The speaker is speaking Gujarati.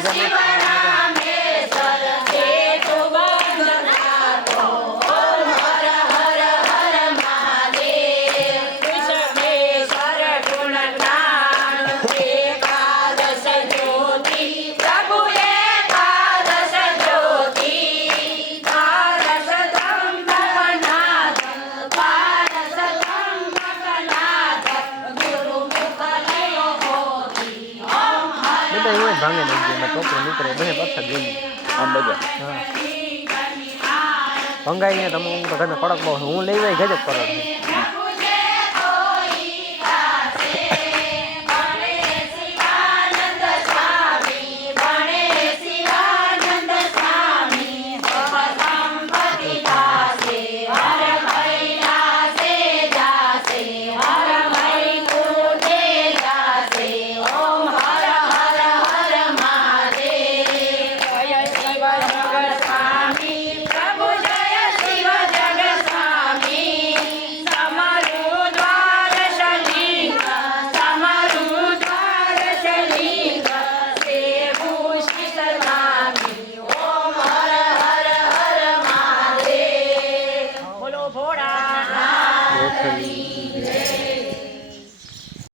এটা ભાંગે નહીં એમાં ચોપડું નીકળે બને પાછા ગેલી આમ બધા. હા. ભંગાઈને તમે હું તો ઘરને કડક બહુ હું લઈ જાય ગજબ છો